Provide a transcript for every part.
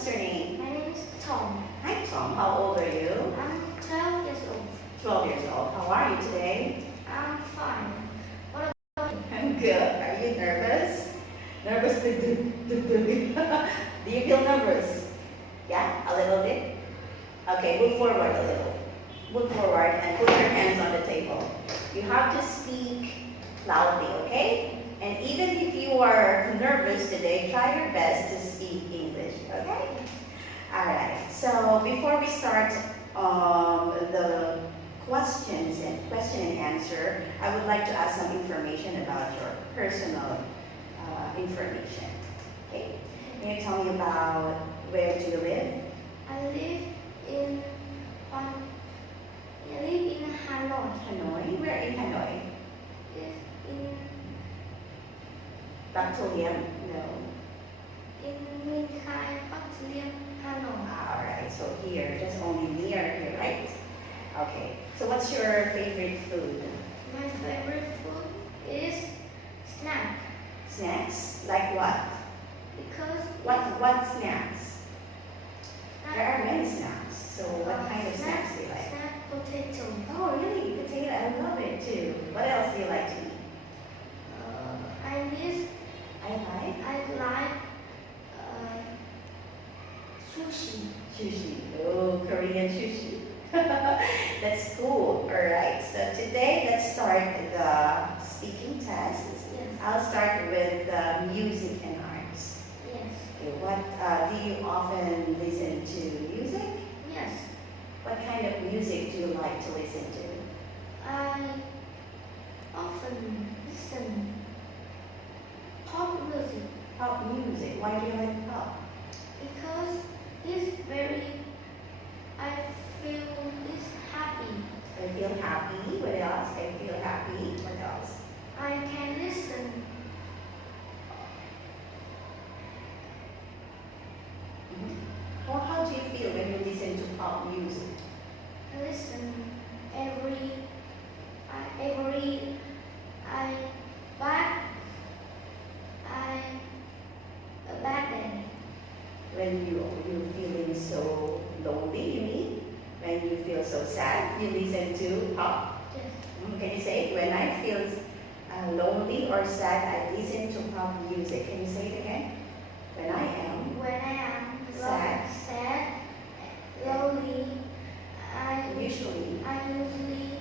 What's your name? My name is Tom. Hi, Tom. How old are you? I'm 12 years old. 12 years old. How are you today? I'm fine. What about you? I'm good. Are you nervous? Nervous? Do you feel nervous? Yeah, a little bit? Okay, move forward a little. Move forward and put your hands on the table. You have to speak loudly, okay? And even if you are nervous today, try your best to speak English, okay? Alright, so before we start the question and answer, I would like to ask some information about your personal information. Okay? Can you tell me about where do you live? I live in Hanoi. Hanoi? Where in Hanoi? In Bắc Tô Liêm? No. Minh Khai, Bắc Từ Liêm, Hanoi. Alright, so here, just only near here, right? Okay, so what's your favorite food? My favorite food is snack Snacks? Like what? because What snacks? There are many snacks, so what kind of snacks do you like? Snack potato. Oh, really? Potato, I love it too. What else do you like to eat? I like sushi. Sushi. Oh, Korean sushi. That's cool. Alright, so today let's start the speaking test. Yes. I'll start with music and arts. Yes. Okay, what do you often listen to music? Yes. What kind of music do you like to listen to? I often listen pop music Pop music. Why do you like pop? because I feel it's happy. I feel happy. What else? I feel happy. What else? I can listen Well, how do you feel when you listen to pop music? every I bad day. When you're feeling so lonely, you mean? When you feel so sad, you listen to pop? Yes. Can you say it? When I feel lonely or sad, I listen to pop music. Can you say it again? When I am When I am Sad. lonely, I usually usually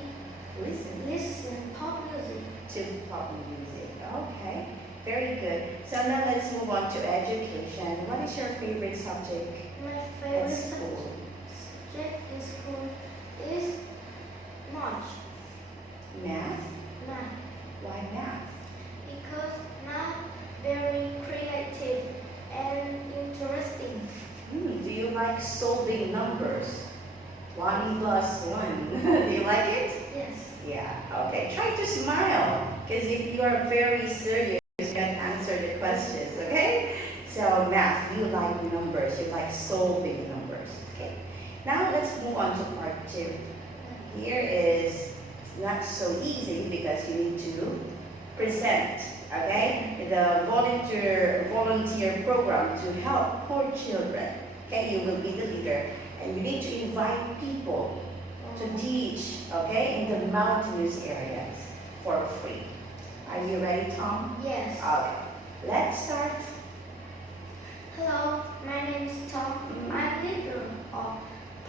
listen listen pop music. to pop music. Okay, very good. So now let's move on to education. What is your favorite subject My at favorite school? subject in school is Math. Math? Math. Why math? Because math very creative and interesting. Do you like solving numbers? 1 plus 1. Do you like it? Yes. Yeah, okay. Try to smile. Because if you are very serious, you can answer the questions, okay? So math, you like numbers. You like solving numbers, okay? Now let's move on to part 2. Here is not so easy because you need to present, okay? The volunteer program to help poor children. Okay, you will be the leader, and you need to invite people to teach, okay, in the mountainous areas for free. Are you ready, Tom? Yes. Okay, let's start. Hello, my name is Tom. I'm leader of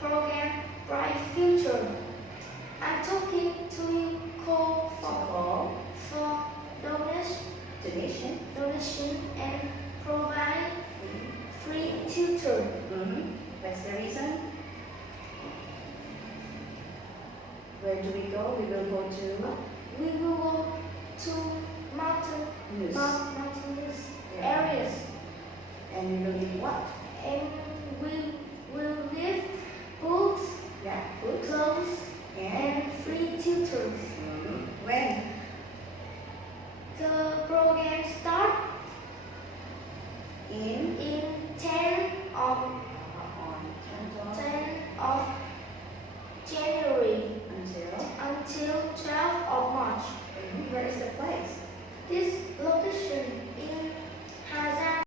program Bright Future. I'm talking to you call for donation and provide free tutor. What's the reason? Where do we go? We will go to We will go to mountainous areas and we will need what? and we will give books, Yeah, books clothes, and and free tutors. when? The program start In in 10 of on 10 of January until until 12 of March. where is the place? This location in Hazan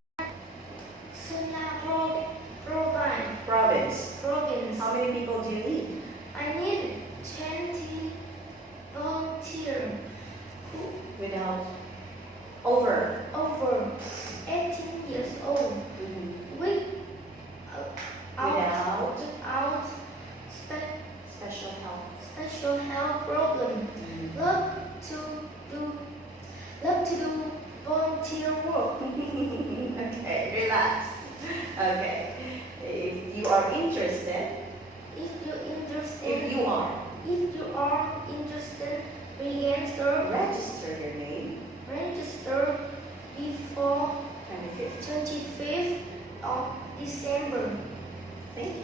Suna province. province. How many people do you need? I need 20 volunteers Without over. over 18 years old with Without without special help. special health problem. Love to do volunteer work. Okay, relax. Okay. If you are interested, If you if you are, interested, register your name register before 25th. 25th of December. Thank you.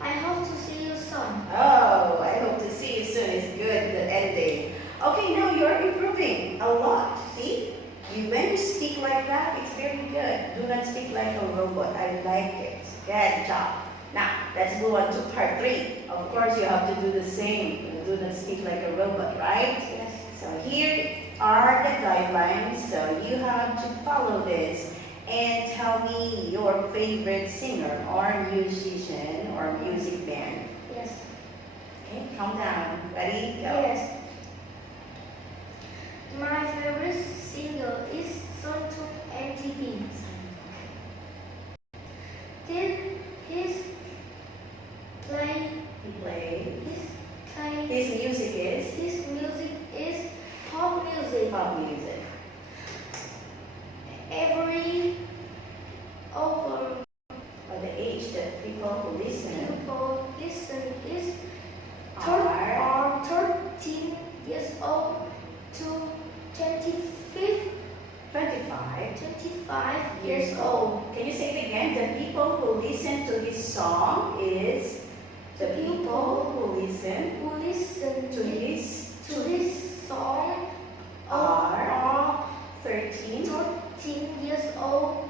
I hope to see you soon. Oh, I hope to see you soon. It's good, the ending. Okay, now you're improving a lot. See? When you speak like that, it's very good. Do not speak like a robot. I like it. Good job. Now, let's move on to part 3. Of course, you have to do the same. Do not speak like a robot, right? Yes. So here are the guidelines. So you have to follow this and tell me your favorite singer or musician or music band. Yes. Okay, count down. Ready? Go. Yes. My favorite singer is Sontuk MTP. His play He played. his play His music is his music is pop music. pop music. Every over Or the age that people who listen people listen is are 13 years old to 25 25 years old. Can you say it again? The people who listen to his song is the people who listen Who listen to his to this song Are are 13 13 years old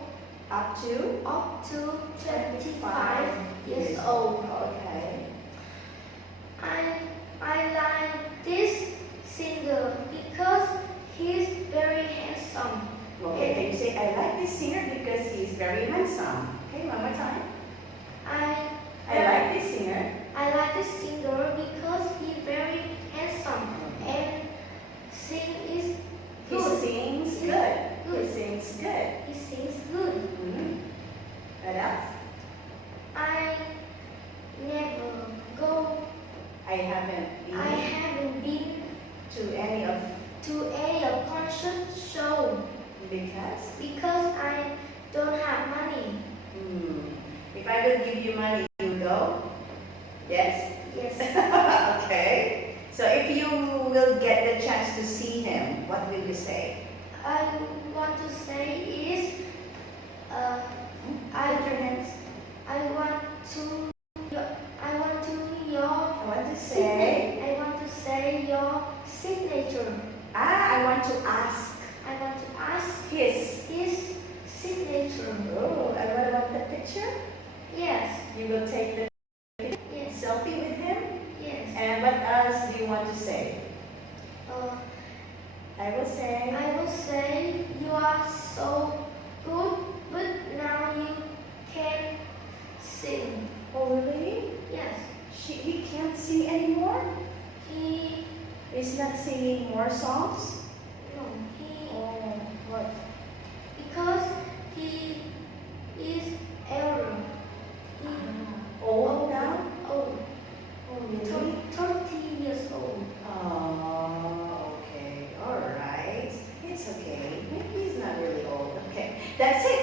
up to up to 25 years old. Okay. I like this singer because he's very handsome. Okay, can you say, I like this singer because he is very handsome? Okay, one more time. I I like this singer. I like this singer because he's very handsome and He good. sings good. He Good. sings good. He sings good. What else? I never go. I haven't been I haven't been to any of to any concert show because I don't have money. if I will give you money, you go? Yes? Yes. Okay. So if you will get the chance to see him, what will you say? I want to say is Put your hands. I want to your I want to say. I want to say your signature. I want to ask I want to ask his. his signature. Oh, and what about the picture? Yes. You will take the Yes. selfie with him? Yes. And what else do you want to say? I will say. I will say you are so good, but now you can sing. Oh, really? Yes. He can't sing anymore? He He's not singing more songs? no he Oh, what? because he is elder. He Old now? old. Oh, really? 30 years old. Oh, okay. All right. It's okay. Maybe he's not really old. Okay. That's it.